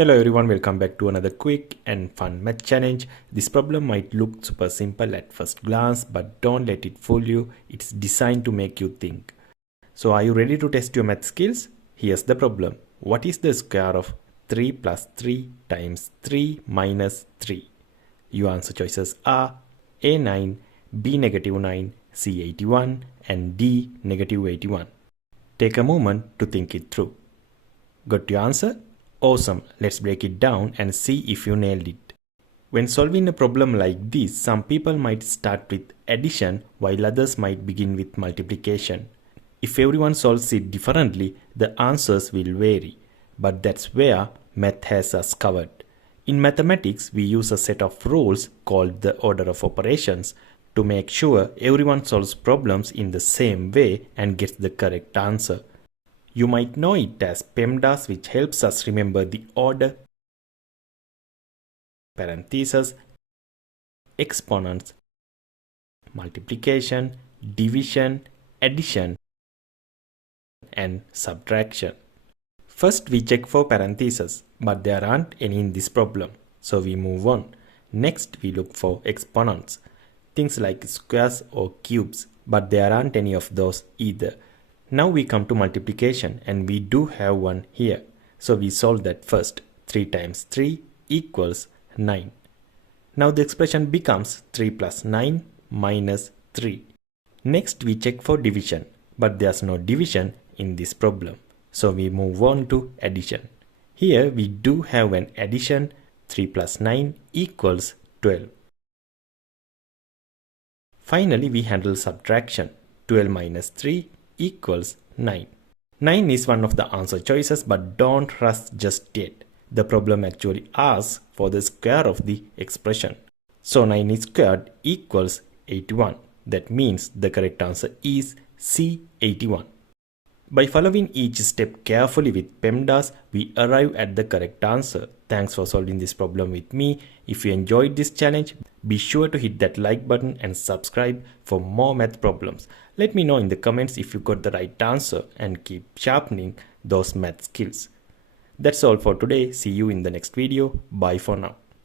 Hello everyone, welcome back to another quick and fun math challenge. This problem might look super simple at first glance, but don't let it fool you. It's designed to make you think. So are you ready to test your math skills? Here's the problem. What is the square of 3 plus 3 times 3 minus 3? Your answer choices are A 9, B negative 9, C 81 and D negative 81. Take a moment to think it through. Got your answer? Awesome, let's break it down and see if you nailed it. When solving a problem like this, some people might start with addition while others might begin with multiplication. If everyone solves it differently, the answers will vary. But that's where math has us covered. In mathematics, we use a set of rules called the order of operations to make sure everyone solves problems in the same way and gets the correct answer. You might know it as PEMDAS, which helps us remember the order, parentheses, exponents, multiplication, division, addition, and subtraction. First we check for parentheses, but there aren't any in this problem, so we move on. Next we look for exponents, things like squares or cubes, but there aren't any of those either. Now we come to multiplication and we do have one here. So we solve that first. 3 times 3 equals 9. Now the expression becomes 3 plus 9 minus 3. Next we check for division, but there's no division in this problem. So we move on to addition. Here we do have an addition. 3 plus 9 equals 12. Finally we handle subtraction. 12 minus 3 equals 9. 9 is one of the answer choices, but don't rush just yet. The problem actually asks for the square of the expression. So 9 is squared equals 81. That means the correct answer is C 81. By following each step carefully with PEMDAS, we arrive at the correct answer. Thanks for solving this problem with me. If you enjoyed this challenge, be sure to hit that like button and subscribe for more math problems. Let me know in the comments if you got the right answer and keep sharpening those math skills. That's all for today. See you in the next video. Bye for now.